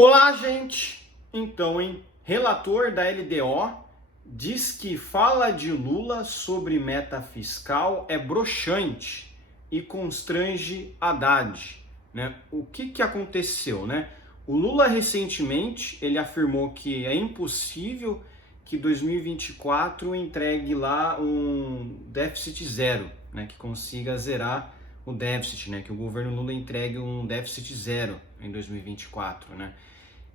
Olá, gente! Então, relator da LDO diz que fala de Lula sobre meta fiscal é broxante e constrange Haddad, né? O que aconteceu, né? O Lula recentemente ele afirmou que é impossível que 2024 entregue lá um déficit zero, né? Que consiga zerar o déficit, né? Que o governo Lula entregue um déficit zero em 2024, né?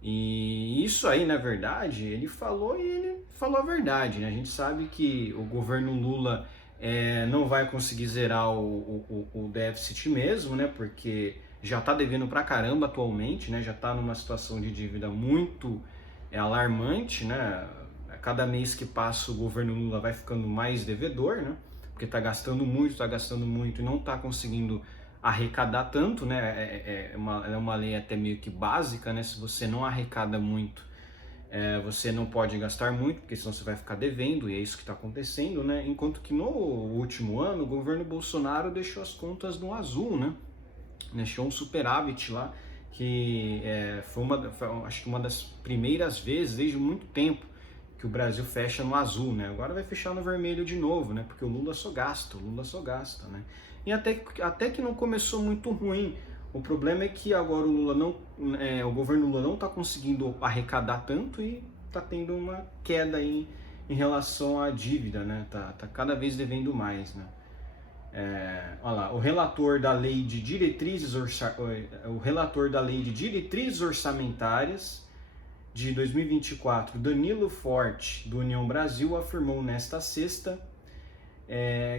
E isso aí, na verdade, ele falou a verdade, né? A gente sabe que o governo Lula não vai conseguir zerar o déficit mesmo, né? Porque já está devendo pra caramba atualmente, né? Já está numa situação de dívida muito alarmante, né? A cada mês que passa o governo Lula vai ficando mais devedor, né? Porque está gastando muito e não está conseguindo arrecadar tanto, né? É uma lei até meio que básica, né? Se você não arrecada muito, você não pode gastar muito, porque senão você vai ficar devendo, e é isso que está acontecendo, né? Enquanto que no último ano, o governo Bolsonaro deixou as contas no azul, né? Deixou um superávit lá, que acho que uma das primeiras vezes desde muito tempo que o Brasil fecha no azul, né? Agora vai fechar no vermelho de novo, né? Porque o Lula só gasta, né? E até que não começou muito ruim. O problema é que agora o governo Lula não está conseguindo arrecadar tanto e está tendo uma queda em relação à dívida, né? Tá cada vez devendo mais, né? Olha lá, o relator da lei de diretrizes orçamentárias de 2024, Danilo Forte, do União Brasil, afirmou nesta sexta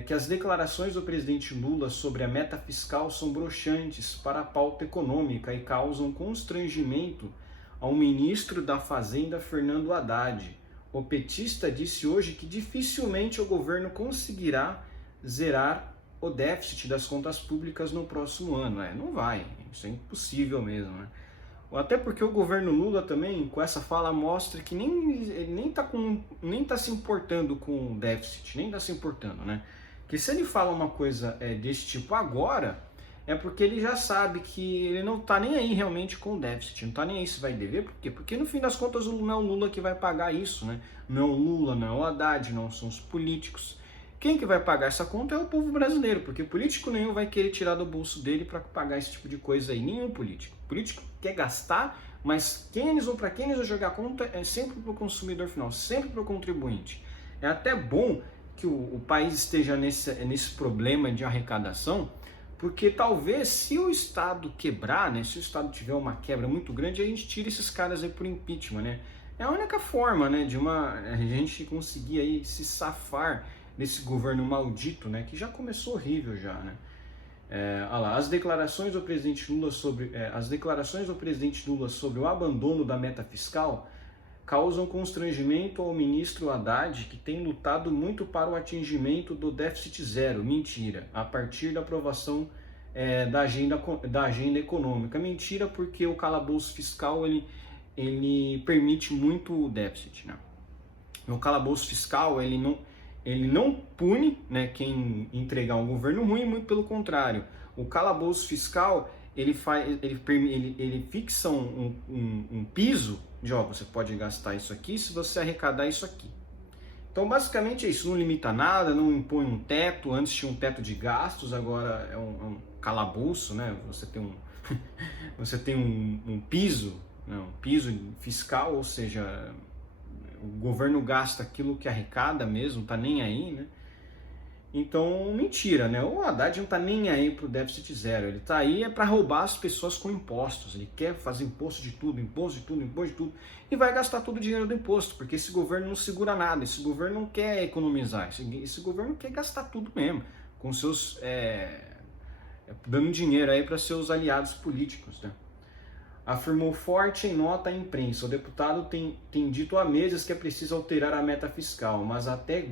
que as declarações do presidente Lula sobre a meta fiscal são broxantes para a pauta econômica e causam constrangimento ao ministro da Fazenda, Fernando Haddad. O petista disse hoje que dificilmente o governo conseguirá zerar o déficit das contas públicas no próximo ano. Não vai, isso é impossível mesmo, né? Até porque o governo Lula também, com essa fala, mostra que ele nem tá se importando com o déficit, nem está se importando, né? Que se ele fala uma coisa desse tipo agora, é porque ele já sabe que ele não tá nem aí realmente com o déficit, não tá nem aí se vai dever, por quê? Porque no fim das contas não é o Lula que vai pagar isso, né? Não é o Lula, não é o Haddad, não são os políticos. Quem que vai pagar essa conta é o povo brasileiro, porque político nenhum vai querer tirar do bolso dele para pagar esse tipo de coisa aí, nenhum político. O político quer gastar, mas para quem eles vão jogar a conta é sempre para o consumidor final, sempre para o contribuinte. É até bom que o país esteja nesse problema de arrecadação, porque talvez se o Estado quebrar, né, se o Estado tiver uma quebra muito grande, a gente tira esses caras aí por impeachment, né? É a única forma, né, de a gente conseguir aí se safar desse governo maldito, né, que já começou horrível já, né? Olha lá, as declarações do presidente Lula sobre o abandono da meta fiscal causam constrangimento ao ministro Haddad, que tem lutado muito para o atingimento do déficit zero. Mentira, a partir da aprovação da agenda econômica. Mentira, porque o calabouço fiscal ele permite muito o déficit, né? O calabouço fiscal ele não pune, né, quem entregar um governo ruim, muito pelo contrário. O calabouço fiscal ele fixa um piso de, você pode gastar isso aqui se você arrecadar isso aqui. Então, basicamente é isso, não limita nada, não impõe um teto. Antes tinha um teto de gastos, agora é um calabouço, né? Você tem você tem um piso, né? Um piso fiscal, ou seja, o governo gasta aquilo que arrecada mesmo, tá nem aí, né? Então, mentira, né? O Haddad não tá nem aí pro déficit zero. Ele tá aí para roubar as pessoas com impostos. Ele quer fazer imposto de tudo, e vai gastar todo o dinheiro do imposto, porque esse governo não segura nada, esse governo não quer economizar, esse governo quer gastar tudo mesmo, com seus dando dinheiro aí para seus aliados políticos, né? Afirmou Forte em nota à imprensa. O deputado tem dito há meses que é preciso alterar a meta fiscal, mas até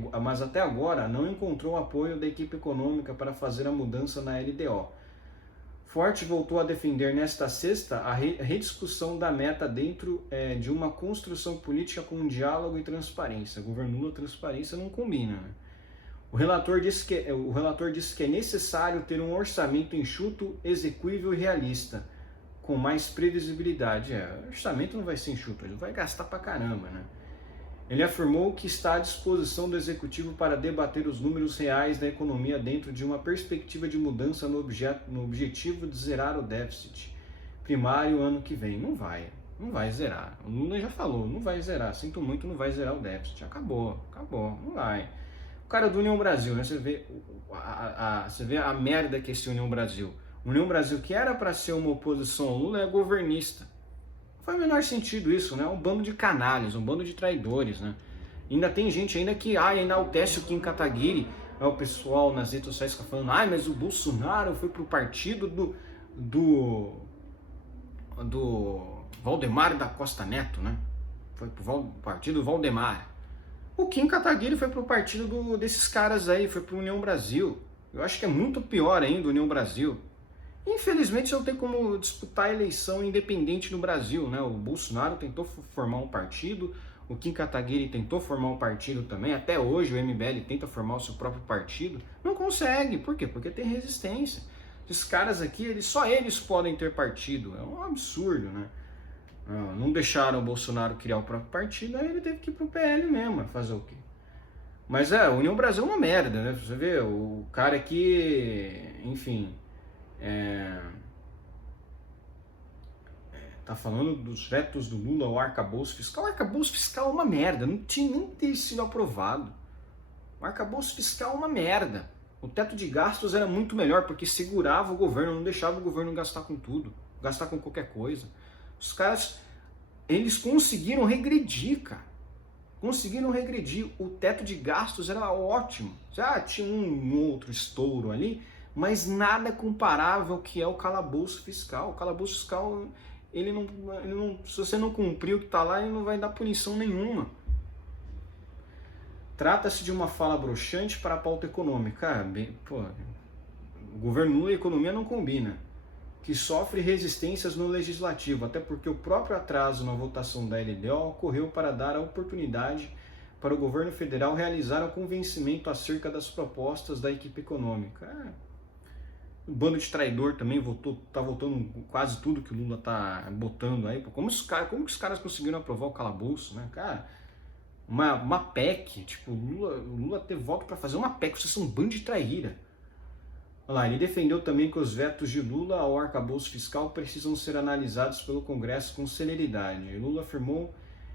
agora não encontrou apoio da equipe econômica para fazer a mudança na LDO. Forte voltou a defender nesta sexta a rediscussão da meta dentro de uma construção política com diálogo e transparência. Governo Lula, transparência não combina, né? O relator disse que é necessário ter um orçamento enxuto, execuível e realista. com mais previsibilidade. O orçamento não vai ser enxuto, ele vai gastar pra caramba, né? Ele afirmou que está à disposição do executivo para debater os números reais da economia dentro de uma perspectiva de mudança no objetivo de zerar o déficit primário ano que vem. Não vai zerar. O Lula já falou, não vai zerar. Sinto muito, não vai zerar o déficit. Acabou, não vai. O cara do União Brasil, né? Você vê a merda que é esse União Brasil. União Brasil, que era para ser uma oposição ao Lula, é governista. Não faz o menor sentido isso, né? Um bando de canalhas, um bando de traidores, né? Ainda tem gente ainda que enaltece o Kim Kataguiri, o pessoal nas redes sociais fica falando, mas o Bolsonaro foi pro partido do Valdemar da Costa Neto, né? Foi pro partido Valdemar. O Kim Kataguiri foi pro partido desses caras aí, foi pro União Brasil. Eu acho que é muito pior ainda o União Brasil. Infelizmente não tem como disputar a eleição independente no Brasil, né? O Bolsonaro tentou formar um partido, o Kim Kataguiri tentou formar um partido também, até hoje o MBL tenta formar o seu próprio partido, não consegue, por quê? Porque tem resistência. Esses caras aqui, só eles podem ter partido, é um absurdo, né? Não deixaram o Bolsonaro criar o próprio partido, aí ele teve que ir pro PL mesmo, fazer o quê? Mas a União Brasil é uma merda, né? Você vê, o cara aqui, enfim... tá falando dos vetos do Lula ao arcabouço fiscal. O arcabouço fiscal é uma merda, não tinha nem ter sido aprovado. O arcabouço fiscal é uma merda. O teto de gastos era muito melhor, porque segurava o governo, não deixava o governo gastar com tudo, gastar com qualquer coisa. Os caras, eles conseguiram regredir, cara. Conseguiram regredir. O teto de gastos era ótimo. Já tinha um outro estouro ali, mas nada comparável ao que é o calabouço fiscal. O calabouço fiscal, ele não, se você não cumprir o que está lá, ele não vai dar punição nenhuma. Trata-se de uma fala broxante para a pauta econômica. O governo Lula e a economia não combina. Que sofre resistências no legislativo, até porque o próprio atraso na votação da LDO ocorreu para dar a oportunidade para o governo federal realizar o convencimento acerca das propostas da equipe econômica. O bando de traidor também tá votando quase tudo que o Lula tá botando aí. Como que os caras conseguiram aprovar o calabouço, né? Cara, uma PEC, tipo, o Lula teve voto para fazer uma PEC, vocês são um bando de traíra. Olha lá, ele defendeu também que os vetos de Lula ao arcabouço fiscal precisam ser analisados pelo Congresso com celeridade. Lula afirmou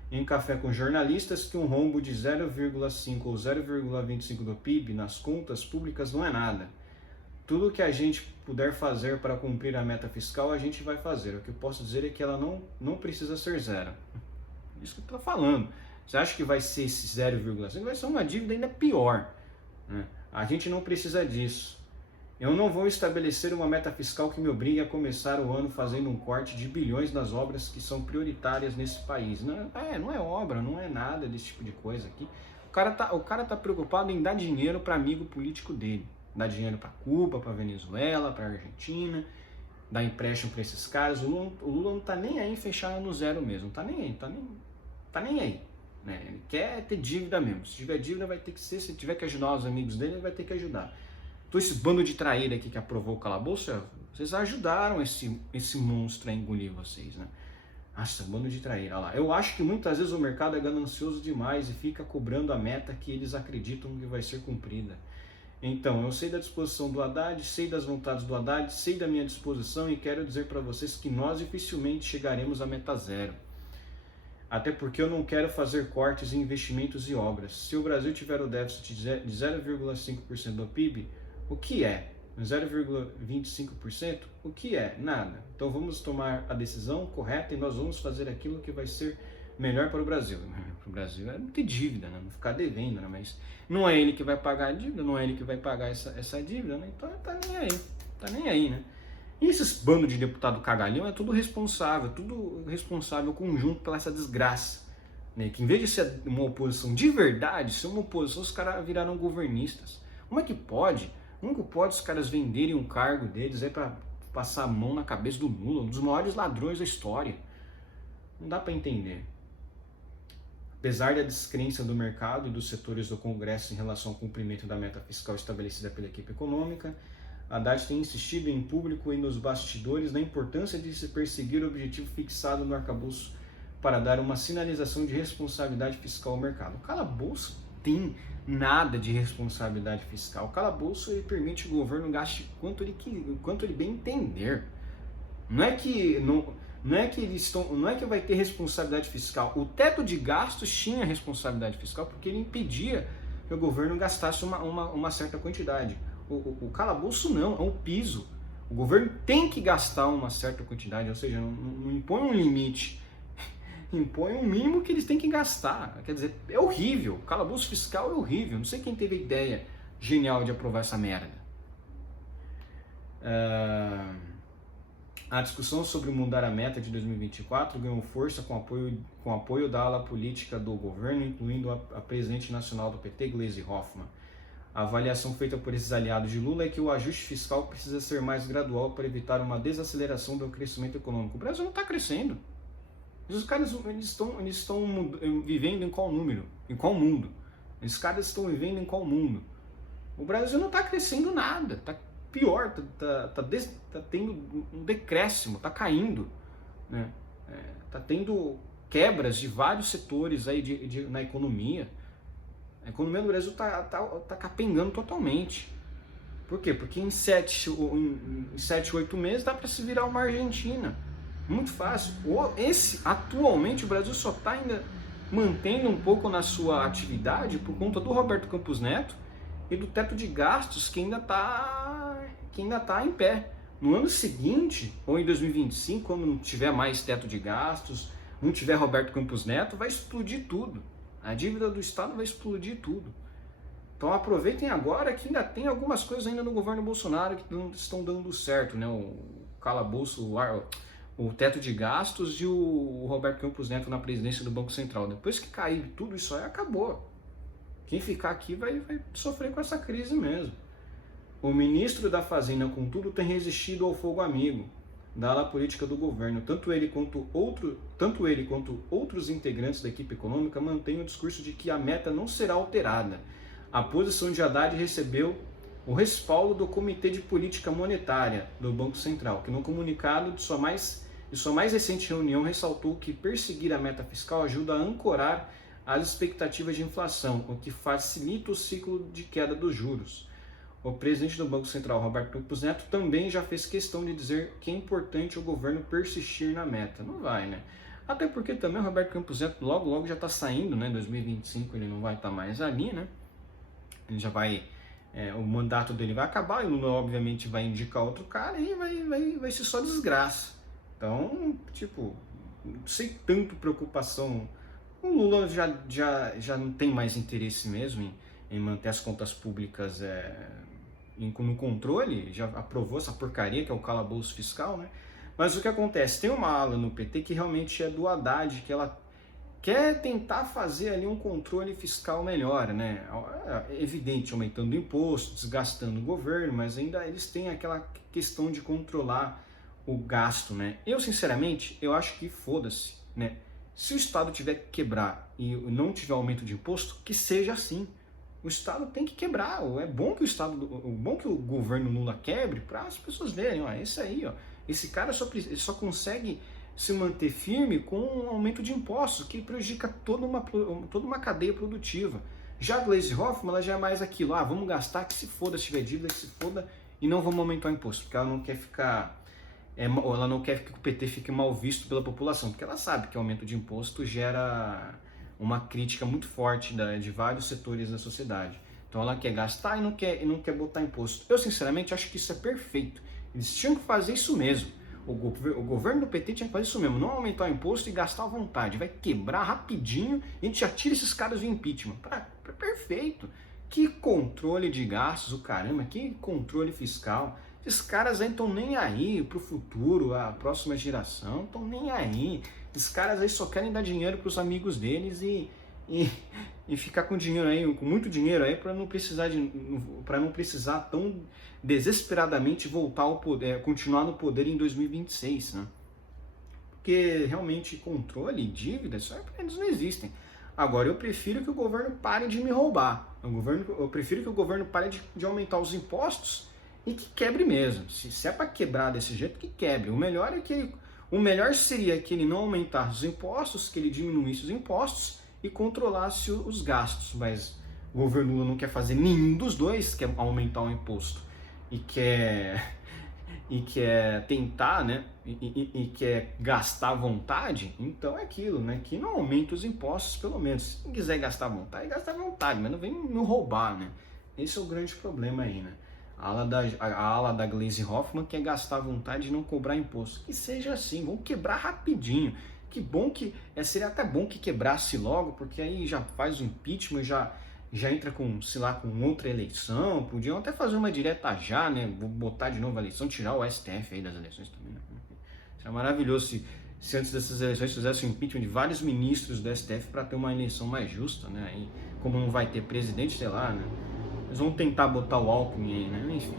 em café com jornalistas que um rombo de 0,5 ou 0,25 do PIB nas contas públicas não é nada. Tudo que a gente puder fazer para cumprir a meta fiscal, a gente vai fazer. O que eu posso dizer é que ela não precisa ser zero. Isso que eu estou falando. Você acha que vai ser esse 0,5? Vai ser uma dívida ainda pior, né? A gente não precisa disso. Eu não vou estabelecer uma meta fiscal que me obrigue a começar o ano fazendo um corte de bilhões nas obras que são prioritárias nesse país. Não é obra, não é nada desse tipo de coisa aqui. O cara tá preocupado em dar dinheiro para amigo político dele. Dar dinheiro para Cuba, para Venezuela, para Argentina, dar empréstimo para esses caras. O Lula não tá nem aí em fechar no zero mesmo, tá nem aí, tá nem aí. Né? Ele quer ter dívida mesmo. Se tiver dívida vai ter que ser, se tiver que ajudar os amigos dele, ele vai ter que ajudar. Então esse bando de traíra aqui que aprovou o calabouço, vocês ajudaram esse monstro a engolir vocês, né? Nossa, bando de traíra, olha lá. Eu acho que muitas vezes o mercado é ganancioso demais e fica cobrando a meta que eles acreditam que vai ser cumprida. Então, eu sei da disposição do Haddad, sei das vontades do Haddad, sei da minha disposição e quero dizer para vocês que nós dificilmente chegaremos à meta zero. Até porque eu não quero fazer cortes em investimentos e obras. Se o Brasil tiver o déficit de 0,5% do PIB, o que é? 0,25%? O que é? Nada. Então vamos tomar a decisão correta e nós vamos fazer aquilo que vai ser melhor para o Brasil. Para o Brasil é não ter dívida, né? Não ficar devendo, né? Mas não é ele que vai pagar a dívida, não é ele que vai pagar essa dívida, né? Então tá nem aí, né? E esses bandos de deputado cagalhão é tudo responsável conjunto pela essa desgraça, né? Que em vez de ser uma oposição de verdade, ser uma oposição, os caras viraram governistas. Como é que pode? Nunca pode os caras venderem um cargo deles aí para passar a mão na cabeça do Lula, um dos maiores ladrões da história. Não dá para entender. Apesar da descrença do mercado e dos setores do Congresso em relação ao cumprimento da meta fiscal estabelecida pela equipe econômica, Haddad tem insistido em público e nos bastidores na importância de se perseguir o objetivo fixado no arcabouço para dar uma sinalização de responsabilidade fiscal ao mercado. O calabouço tem nada de responsabilidade fiscal. O calabouço ele permite que o governo gaste quanto ele bem entender. Não é que vai ter responsabilidade fiscal. O teto de gastos tinha responsabilidade fiscal porque ele impedia que o governo gastasse uma certa quantidade. O calabouço não, é um piso. O governo tem que gastar uma certa quantidade, ou seja, não impõe um limite, impõe um mínimo que eles têm que gastar. Quer dizer, é horrível. O calabouço fiscal é horrível. Não sei quem teve a ideia genial de aprovar essa merda. A discussão sobre mudar a meta de 2024 ganhou força com apoio da ala política do governo, incluindo a presidente nacional do PT, Gleisi Hoffmann. A avaliação feita por esses aliados de Lula é que o ajuste fiscal precisa ser mais gradual para evitar uma desaceleração do crescimento econômico. O Brasil não está crescendo. Os caras estão vivendo em qual número? Em qual mundo? Esses caras estão vivendo em qual mundo? O Brasil não está crescendo nada. Está pior, tá tendo um decréscimo, está caindo, né? Tá tendo quebras de vários setores aí na economia. A economia do Brasil tá capengando totalmente. Por quê? Porque em 7, 8 meses dá para se virar uma Argentina. Muito fácil. Atualmente o Brasil só está ainda mantendo um pouco na sua atividade por conta do Roberto Campos Neto e do teto de gastos que ainda está em pé. No ano seguinte, ou em 2025, quando não tiver mais teto de gastos, não tiver Roberto Campos Neto, vai explodir tudo. A dívida do Estado vai explodir tudo. Então aproveitem agora que ainda tem algumas coisas ainda no governo Bolsonaro que não estão dando certo, né? O calabouço, o teto de gastos e o Roberto Campos Neto na presidência do Banco Central. Depois que cair tudo isso aí, acabou. Quem ficar aqui vai sofrer com essa crise mesmo. O ministro da Fazenda, contudo, tem resistido ao fogo amigo da ala política do governo. Tanto ele quanto outros integrantes da equipe econômica mantêm o discurso de que a meta não será alterada. A posição de Haddad recebeu o respaldo do Comitê de Política Monetária do Banco Central, que no comunicado de sua mais recente reunião ressaltou que perseguir a meta fiscal ajuda a ancorar as expectativas de inflação, o que facilita o ciclo de queda dos juros. O presidente do Banco Central, Roberto Campos Neto, também já fez questão de dizer que é importante o governo persistir na meta. Não vai, né? Até porque também o Roberto Campos Neto logo já está saindo, né? Em 2025 ele não vai estar mais ali, né? Ele já vai... o mandato dele vai acabar, e o Lula obviamente vai indicar outro cara e vai ser só desgraça. Então, tipo, sem tanto preocupação. O Lula já não tem mais interesse mesmo em manter as contas públicas no controle, já aprovou essa porcaria que é o calabouço fiscal, né? Mas o que acontece? Tem uma ala no PT que realmente é do Haddad, que ela quer tentar fazer ali um controle fiscal melhor, né? É evidente, aumentando impostos, desgastando o governo, mas ainda eles têm aquela questão de controlar o gasto, né? Eu, sinceramente, eu acho que foda-se, né? Se o Estado tiver que quebrar e não tiver aumento de imposto, que seja assim. O Estado tem que quebrar. É bom que o governo Lula quebre para as pessoas verem, ó, esse aí, ó, esse cara só consegue se manter firme com um aumento de impostos que prejudica toda uma cadeia produtiva. Já a Gleisi Hoffmann, ela já é mais aquilo, vamos gastar, que se foda, se tiver dívida, que se foda, e não vamos aumentar o imposto, porque ela não quer ficar... ela não quer que o PT fique mal visto pela população, porque ela sabe que o aumento de imposto gera uma crítica muito forte de vários setores da sociedade. Então ela quer gastar e não quer botar imposto. Eu, sinceramente, acho que isso é perfeito. Eles tinham que fazer isso mesmo. O governo do PT tinha que fazer isso mesmo. Não aumentar o imposto e gastar à vontade. Vai quebrar rapidinho e a gente já tira esses caras do impeachment. Perfeito. Que controle de gastos, o caramba. Que controle fiscal. Esses caras aí estão nem aí pro futuro, a próxima geração. Estão nem aí. Esses caras aí só querem dar dinheiro pros amigos deles e ficar com dinheiro aí, com muito dinheiro aí, para não precisar tão desesperadamente voltar ao poder, continuar no poder em 2026, né? Porque realmente controle e dívida, isso eles não existem. Agora, eu prefiro que o governo pare de me roubar. Eu prefiro que o governo pare de aumentar os impostos e que quebre mesmo. Se é para quebrar desse jeito, que quebre. O melhor seria que ele não aumentasse os impostos, que ele diminuísse os impostos e controlasse os gastos. Mas o governo Lula não quer fazer nenhum dos dois, quer aumentar o imposto e quer tentar, né? E quer gastar à vontade. Então é aquilo, né? Que não aumenta os impostos, pelo menos. Se quiser gastar à vontade, gasta à vontade, mas não vem me roubar, né? Esse é o grande problema aí, né? A ala da Gleisi Hoffmann quer gastar à vontade e não cobrar imposto. Que seja assim, vamos quebrar rapidinho. Que bom que. Seria até bom que quebrasse logo, porque aí já faz o impeachment, já entra com, sei lá, com outra eleição. Podiam até fazer uma direta já, né? Vou botar de novo a eleição, tirar o STF aí das eleições também, né? Seria maravilhoso se antes dessas eleições fizesse o impeachment de vários ministros do STF para ter uma eleição mais justa, né? E como não vai ter presidente, sei lá, né? Eles vão tentar botar o Alckmin aí, né? Enfim.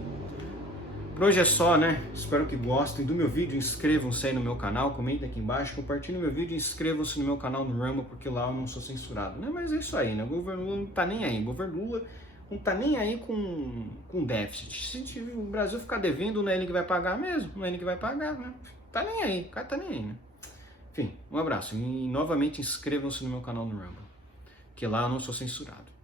Por hoje é só, né? Espero que gostem do meu vídeo. Inscrevam-se aí no meu canal, comentem aqui embaixo, compartilhem meu vídeo e inscrevam-se no meu canal no Rumble, porque lá eu não sou censurado, né? Mas é isso aí, né? O governo Lula não tá nem aí. O governo Lula não tá nem aí com déficit. Se o Brasil ficar devendo, não é ele que vai pagar mesmo. Não é ele que vai pagar, né? Tá nem aí. O cara tá nem aí, né? Enfim, um abraço. E novamente inscrevam-se no meu canal no Rumble, que lá eu não sou censurado.